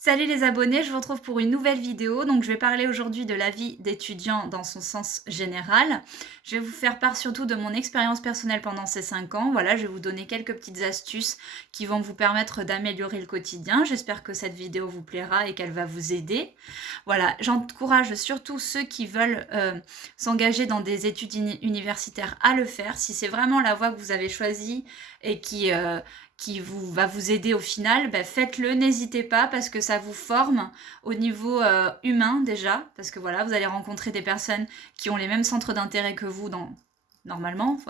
Salut les abonnés, je vous retrouve pour une nouvelle vidéo. Donc je vais parler aujourd'hui de la vie d'étudiant dans son sens général. Je vais vous faire part surtout de mon expérience personnelle pendant ces 5 ans. Voilà, je vais vous donner quelques petites astuces qui vont vous permettre d'améliorer le quotidien. J'espère que cette vidéo vous plaira et qu'elle va vous aider. Voilà, j'encourage surtout ceux qui veulent s'engager dans des études universitaires à le faire. Si c'est vraiment la voie que vous avez choisie et qui va vous aider au final, ben faites-le, n'hésitez pas parce que ça vous forme au niveau humain déjà, parce que voilà, vous allez rencontrer des personnes qui ont les mêmes centres d'intérêt que vous normalement.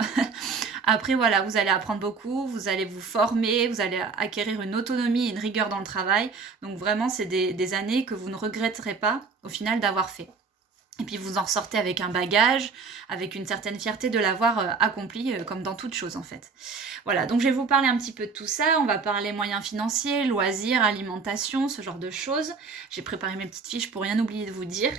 Après voilà, vous allez apprendre beaucoup, vous allez vous former, vous allez acquérir une autonomie et une rigueur dans le travail. Donc vraiment, c'est des années que vous ne regretterez pas au final d'avoir fait. Et puis vous en ressortez avec un bagage, avec une certaine fierté de l'avoir accompli, comme dans toute chose en fait. Voilà, donc je vais vous parler un petit peu de tout ça. On va parler moyens financiers, loisirs, alimentation, ce genre de choses. J'ai préparé mes petites fiches pour rien oublier de vous dire.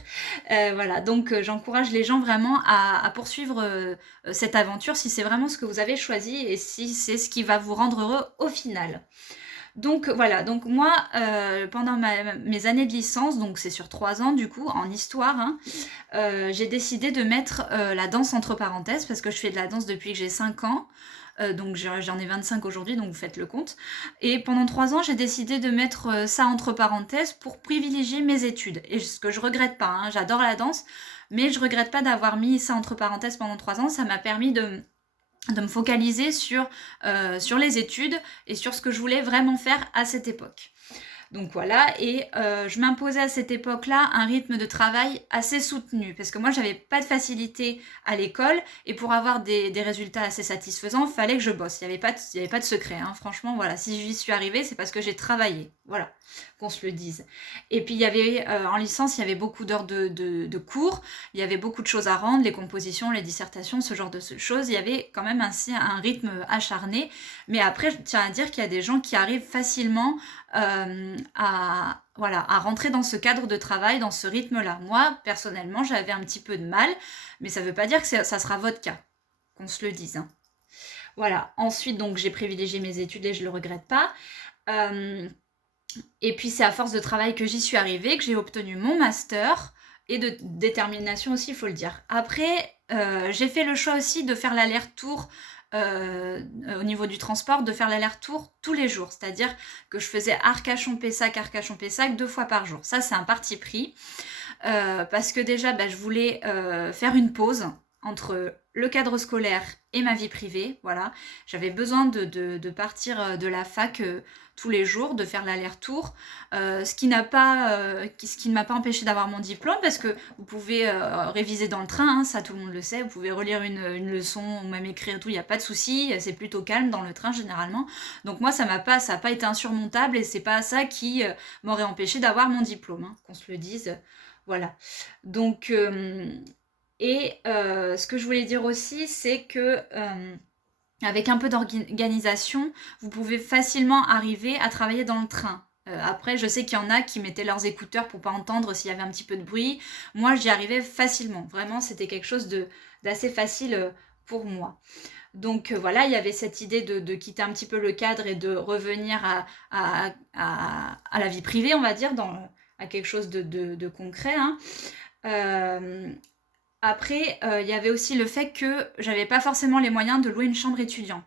Voilà, donc j'encourage les gens vraiment à poursuivre cette aventure si c'est vraiment ce que vous avez choisi et si c'est ce qui va vous rendre heureux au final. Donc voilà, donc moi, pendant mes années de licence, donc c'est sur 3 ans du coup, en histoire, hein, j'ai décidé de mettre la danse entre parenthèses parce que je fais de la danse depuis que j'ai 5 ans. Donc j'en ai 25 aujourd'hui, donc vous faites le compte. Et pendant 3 ans, j'ai décidé de mettre ça entre parenthèses pour privilégier mes études. Et ce que je regrette pas, hein, j'adore la danse, mais je regrette pas d'avoir mis ça entre parenthèses pendant 3 ans. Ça m'a permis de me focaliser sur les études et sur ce que je voulais vraiment faire à cette époque. Donc voilà, et je m'imposais à cette époque-là un rythme de travail assez soutenu, parce que moi j'avais pas de facilité à l'école, et pour avoir des résultats assez satisfaisants, il fallait que je bosse. Il n'y avait pas de secret, hein. Franchement, voilà, si j'y suis arrivée, c'est parce que j'ai travaillé, voilà, qu'on se le dise. Et puis il y avait, en licence, il y avait beaucoup d'heures de cours, il y avait beaucoup de choses à rendre, les compositions, les dissertations, ce genre de choses. Il y avait quand même ainsi un rythme acharné, mais après, je tiens à dire qu'il y a des gens qui arrivent facilement à rentrer dans ce cadre de travail, dans ce rythme-là. Moi, personnellement, j'avais un petit peu de mal, mais ça ne veut pas dire que ça sera votre cas, qu'on se le dise, hein. Voilà, ensuite, donc, j'ai privilégié mes études et je ne le regrette pas. Et puis, c'est à force de travail que j'y suis arrivée, que j'ai obtenu mon master, et de détermination aussi, il faut le dire. Après, j'ai fait le choix aussi de faire l'aller-retour au niveau du transport, de faire l'aller-retour tous les jours. C'est-à-dire que je faisais Arcachon-Pessac 2 fois par jour. Ça, c'est un parti pris. Parce que déjà, je voulais faire une pause entre le cadre scolaire et ma vie privée. Voilà. J'avais besoin de partir de la fac tous les jours, de faire l'aller-retour. Ce qui ne m'a pas empêché d'avoir mon diplôme, parce que vous pouvez réviser dans le train, hein, ça tout le monde le sait. Vous pouvez relire une leçon ou même écrire tout, il n'y a pas de souci. C'est plutôt calme dans le train généralement. Donc moi, ça n'a pas été insurmontable, et c'est pas ça qui m'aurait empêché d'avoir mon diplôme, hein, qu'on se le dise. Voilà. Donc, ce que je voulais dire aussi, c'est que avec un peu d'organisation, vous pouvez facilement arriver à travailler dans le train. Après, je sais qu'il y en a qui mettaient leurs écouteurs pour pas entendre s'il y avait un petit peu de bruit. Moi, j'y arrivais facilement. Vraiment, c'était quelque chose d'assez facile pour moi. Donc voilà, il y avait cette idée de quitter un petit peu le cadre et de revenir à la vie privée, on va dire, à quelque chose de concret, hein. Euh, Après, il y avait aussi le fait que j'avais pas forcément les moyens de louer une chambre étudiant.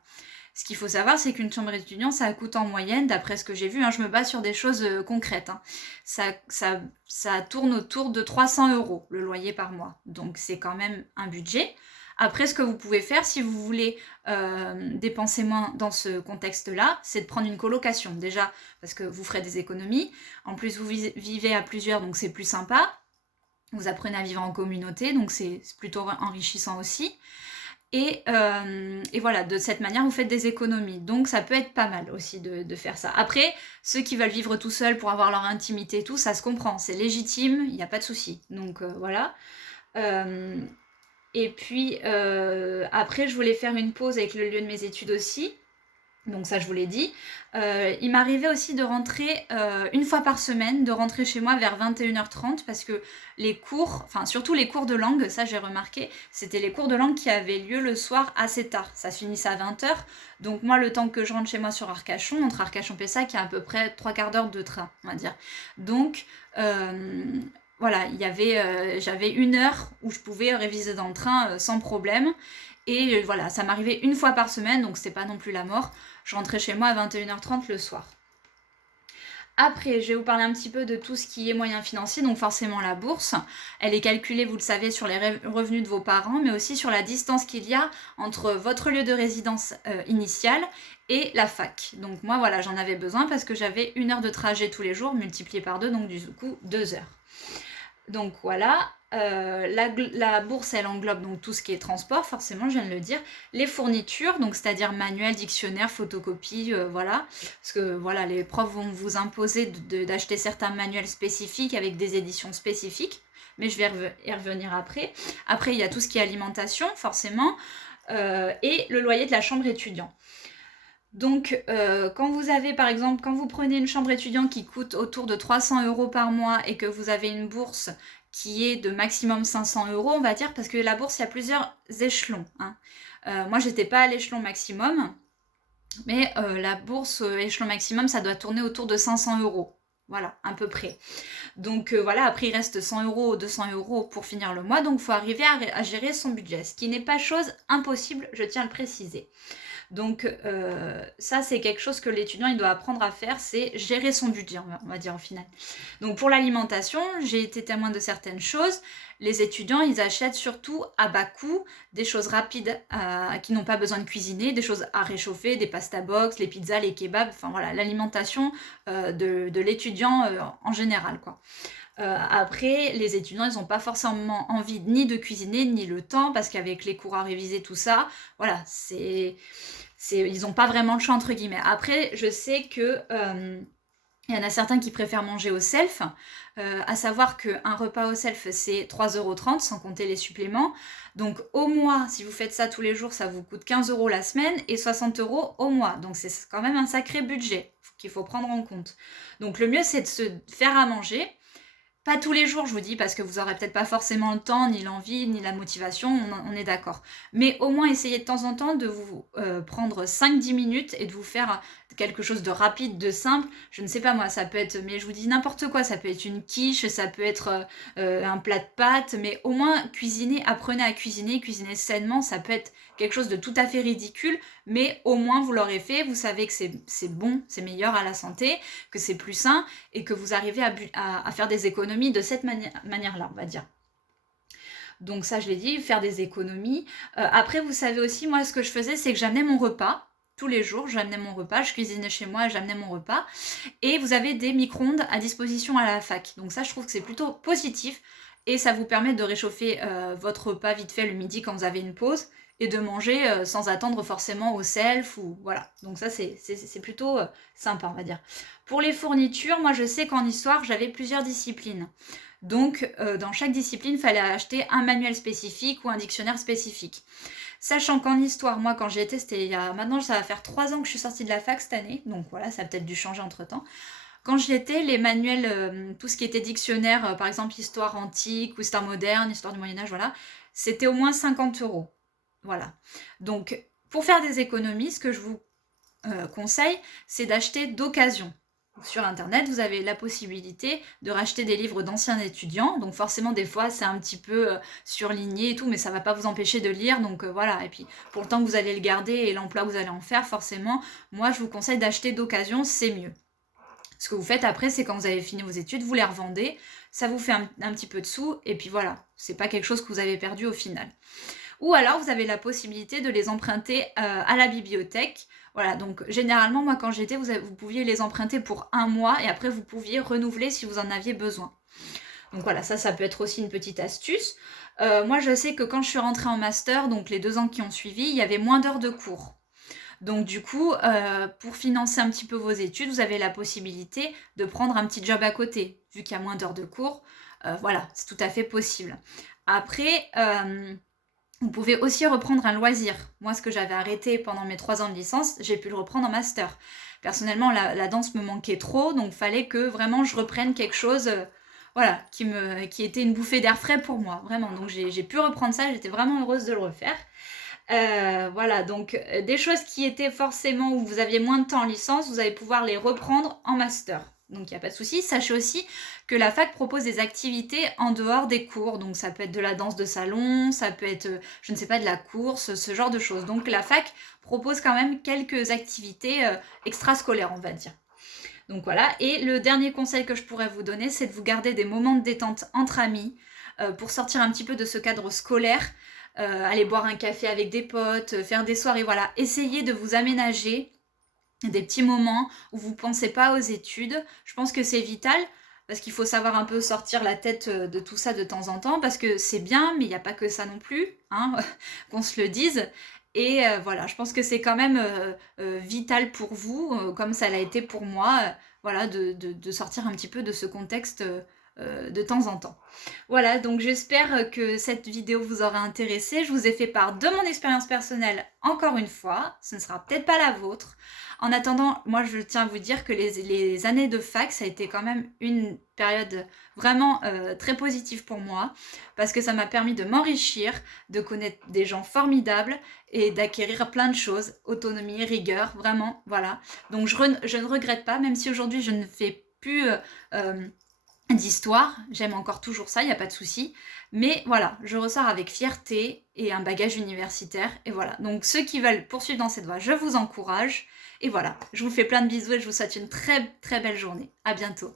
Ce qu'il faut savoir, c'est qu'une chambre étudiant, ça coûte en moyenne, d'après ce que j'ai vu, hein, je me base sur des choses concrètes, hein, ça tourne autour de 300 euros le loyer par mois. Donc c'est quand même un budget. Après, ce que vous pouvez faire si vous voulez dépenser moins dans ce contexte-là, c'est de prendre une colocation. Déjà, parce que vous ferez des économies. En plus, vous vivez à plusieurs, donc c'est plus sympa. Vous apprenez à vivre en communauté, donc c'est plutôt enrichissant aussi. Et voilà, de cette manière, vous faites des économies. Donc ça peut être pas mal aussi de faire ça. Après, ceux qui veulent vivre tout seuls pour avoir leur intimité et tout, ça se comprend. C'est légitime, il n'y a pas de souci. Donc voilà. Euh, et puis après, je voulais faire une pause avec le lieu de mes études aussi. Donc ça, je vous l'ai dit. Il m'arrivait aussi de rentrer une fois par semaine, de rentrer chez moi vers 21h30 parce que les cours, enfin surtout les cours de langue, ça j'ai remarqué, c'était les cours de langue qui avaient lieu le soir assez tard. Ça se finissait à 20h. Donc moi, le temps que je rentre chez moi sur Arcachon, entre Arcachon et Pessac, il y a à peu près 3/4 d'heure de train, on va dire. Donc voilà, j'avais 1 heure où je pouvais réviser dans le train sans problème. Et voilà, ça m'arrivait une fois par semaine, donc c'était pas non plus la mort. Je rentrais chez moi à 21h30 le soir. Après, je vais vous parler un petit peu de tout ce qui est moyens financiers, donc forcément la bourse. Elle est calculée, vous le savez, sur les revenus de vos parents, mais aussi sur la distance qu'il y a entre votre lieu de résidence initial et la fac. Donc moi, voilà, j'en avais besoin parce que j'avais 1 heure de trajet tous les jours, multiplié par 2, donc du coup 2 heures. Donc voilà, la bourse, elle englobe donc tout ce qui est transport, forcément, je viens de le dire, les fournitures, donc c'est-à-dire manuel, dictionnaire, photocopie, voilà, parce que voilà, les profs vont vous imposer d'acheter certains manuels spécifiques avec des éditions spécifiques, mais je vais y revenir après. Après, il y a tout ce qui est alimentation, forcément, et le loyer de la chambre étudiant. Donc, quand vous avez, par exemple, quand vous prenez une chambre étudiante qui coûte autour de 300 € par mois et que vous avez une bourse qui est de maximum 500 €, on va dire, parce que la bourse, il y a plusieurs échelons, hein. Moi, j'étais pas à l'échelon maximum, mais la bourse échelon maximum, ça doit tourner autour de 500 €. Voilà, à peu près. Donc voilà, après il reste 100 € ou 200 € pour finir le mois, donc il faut arriver à gérer son budget, ce qui n'est pas chose impossible, je tiens à le préciser. Donc ça, c'est quelque chose que l'étudiant il doit apprendre à faire, c'est gérer son budget, on va dire au final. Donc pour l'alimentation, j'ai été témoin de certaines choses. Les étudiants, ils achètent surtout à bas coût des choses rapides qui n'ont pas besoin de cuisiner, des choses à réchauffer, des pasta box, les pizzas, les kebabs, enfin voilà, l'alimentation de l'étudiant en général, quoi. Après, les étudiants, ils n'ont pas forcément envie ni de cuisiner, ni le temps, parce qu'avec les cours à réviser, tout ça, voilà, ils n'ont pas vraiment le choix, entre guillemets. Après, je sais que il y en a certains qui préfèrent manger au self, à savoir qu'un repas au self, c'est 3,30 € sans compter les suppléments. Donc au mois, si vous faites ça tous les jours, ça vous coûte 15 € la semaine et 60 € au mois. Donc c'est quand même un sacré budget qu'il faut prendre en compte. Donc le mieux, c'est de se faire à manger. Pas tous les jours, je vous dis, parce que vous n'aurez peut-être pas forcément le temps, ni l'envie, ni la motivation, on est d'accord. Mais au moins, essayez de temps en temps de vous prendre 5-10 minutes et de vous faire quelque chose de rapide, de simple. Je ne sais pas moi, ça peut être, mais je vous dis n'importe quoi, ça peut être une quiche, ça peut être un plat de pâtes, mais au moins cuisiner, apprenez à cuisiner, cuisiner sainement, ça peut être quelque chose de tout à fait ridicule, mais au moins vous l'aurez fait, vous savez que c'est bon, c'est meilleur à la santé, que c'est plus sain, et que vous arrivez à faire des économies de cette manière-là, on va dire. Donc ça, je l'ai dit, faire des économies. Après, vous savez aussi, moi, ce que je faisais, c'est que j'amenais mon repas. Tous les jours, j'amenais mon repas, je cuisinais chez moi, j'amenais mon repas. Et vous avez des micro-ondes à disposition à la fac. Donc ça, je trouve que c'est plutôt positif. Et ça vous permet de réchauffer votre repas vite fait le midi quand vous avez une pause et de manger sans attendre forcément au self ou voilà. Donc ça c'est plutôt sympa, on va dire. Pour les fournitures, moi je sais qu'en histoire j'avais plusieurs disciplines. Donc dans chaque discipline, il fallait acheter un manuel spécifique ou un dictionnaire spécifique. Sachant qu'en histoire, moi quand j'y étais, c'était maintenant ça va faire 3 ans que je suis sortie de la fac cette année, donc voilà, ça a peut-être dû changer entre temps. Quand j'y étais, les manuels, tout ce qui était dictionnaire, par exemple histoire antique ou histoire moderne, histoire du Moyen-Âge, voilà, c'était au moins 50 €. Voilà. Donc, pour faire des économies, ce que je vous conseille, c'est d'acheter d'occasion. Sur internet, vous avez la possibilité de racheter des livres d'anciens étudiants. Donc forcément, des fois, c'est un petit peu surligné et tout, mais ça ne va pas vous empêcher de lire. Donc voilà. Et puis, pour le temps que vous allez le garder et l'emploi que vous allez en faire, forcément, moi, je vous conseille d'acheter d'occasion, c'est mieux. Ce que vous faites après, c'est quand vous avez fini vos études, vous les revendez, ça vous fait un petit peu de sous, et puis voilà, c'est pas quelque chose que vous avez perdu au final. Ou alors, vous avez la possibilité de les emprunter à la bibliothèque. Voilà, donc généralement, moi quand j'étais, vous pouviez les emprunter pour 1 mois, et après vous pouviez renouveler si vous en aviez besoin. Donc voilà, ça peut être aussi une petite astuce. Moi, je sais que quand je suis rentrée en master, donc les 2 ans qui ont suivi, il y avait moins d'heures de cours. Donc du coup, pour financer un petit peu vos études, vous avez la possibilité de prendre un petit job à côté. Vu qu'il y a moins d'heures de cours, voilà, c'est tout à fait possible. Après, Vous pouvez aussi reprendre un loisir. Moi, ce que j'avais arrêté pendant mes 3 ans de licence, j'ai pu le reprendre en master. Personnellement, la danse me manquait trop, donc fallait que vraiment je reprenne quelque chose, voilà, qui était une bouffée d'air frais pour moi, vraiment. Donc j'ai pu reprendre ça, j'étais vraiment heureuse de le refaire. Voilà, donc des choses qui étaient forcément où vous aviez moins de temps en licence, vous allez pouvoir les reprendre en master. Donc il n'y a pas de souci. Sachez aussi que la fac propose des activités en dehors des cours. Donc ça peut être de la danse de salon, ça peut être, je ne sais pas, de la course, ce genre de choses. Donc la fac propose quand même quelques activités extrascolaires, on va dire. Donc voilà, et le dernier conseil que je pourrais vous donner, c'est de vous garder des moments de détente entre amis pour sortir un petit peu de ce cadre scolaire, aller boire un café avec des potes, faire des soirées, voilà. Essayez de vous aménager des petits moments où vous ne pensez pas aux études. Je pense que c'est vital parce qu'il faut savoir un peu sortir la tête de tout ça de temps en temps parce que c'est bien, mais il n'y a pas que ça non plus, hein, qu'on se le dise. Et voilà, je pense que c'est quand même vital pour vous, comme ça l'a été pour moi, voilà, de sortir un petit peu de ce contexte de temps en temps. Voilà, donc j'espère que cette vidéo vous aura intéressé. Je vous ai fait part de mon expérience personnelle encore une fois. Ce ne sera peut-être pas la vôtre. En attendant, moi je tiens à vous dire que les années de fac, ça a été quand même une période vraiment très positive pour moi parce que ça m'a permis de m'enrichir, de connaître des gens formidables et d'acquérir plein de choses, autonomie, rigueur, vraiment, voilà. Donc je ne regrette pas, même si aujourd'hui je ne fais plus d'histoire, j'aime encore toujours ça, il n'y a pas de souci. Mais voilà, je ressors avec fierté et un bagage universitaire. Et voilà, donc ceux qui veulent poursuivre dans cette voie, je vous encourage. Et voilà, je vous fais plein de bisous et je vous souhaite une très très belle journée. À bientôt.